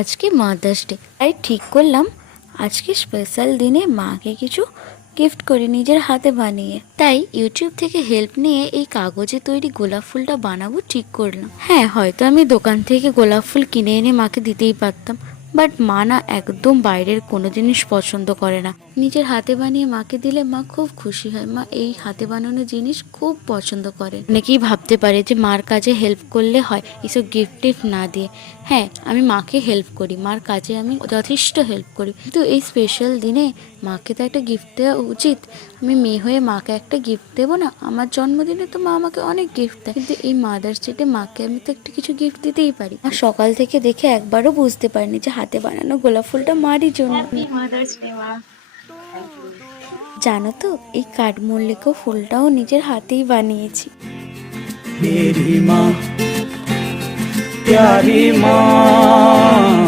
আজকে mother's day, তাই ঠিক করলাম আজকে স্পেশাল দিনে মাকে কিছু গিফট করি নিজের হাতে বানিয়ে। তাই ইউটিউব থেকে হেল্প নিয়ে এই কাগজে তৈরি গোলাপ ফুলটা বানাবো ঠিক করলাম। হ্যাঁ, হয়তো আমি দোকান থেকে গোলাপ ফুল কিনে এনে মাকে দিতেই পারতাম, বাট মা না একদম বাইরের কোনো জিনিস পছন্দ করে না। নিজের হাতে বানিয়ে মাকে দিলে মা খুব খুশি হয়। মা এই হাতে বানানো জিনিস খুব পছন্দ করে। অনেকেই ভাবতে পারে যে মার কাজে হেল্প করলে হয়, এসব গিফট টিফট না দিয়ে। হ্যাঁ, আমি মাকে হেল্প করি, মার কাজে আমি যথেষ্ট হেল্প করি, কিন্তু এই স্পেশাল দিনে মাকে তো একটা গিফট দেওয়া উচিত। আমি মেয়ে হয়ে মাকে একটা গিফট দেবো না? আমার জন্মদিনে তো মা আমাকে অনেক গিফট দেয়, কিন্তু এই মাদার্স ডেতে মাকে আমি তো একটা কিছু গিফট দিতেই পারি। আর সকাল থেকে দেখে একবারও বুঝতে পারিনি যে হাতে বানানো গোলাপ ফুলটা মারই জন্য। জানো তো, এই কাঠমল্লিকা ফুলটাও নিজের হাতেই বানিয়েছি। मेरी माँ प्यारी माँ।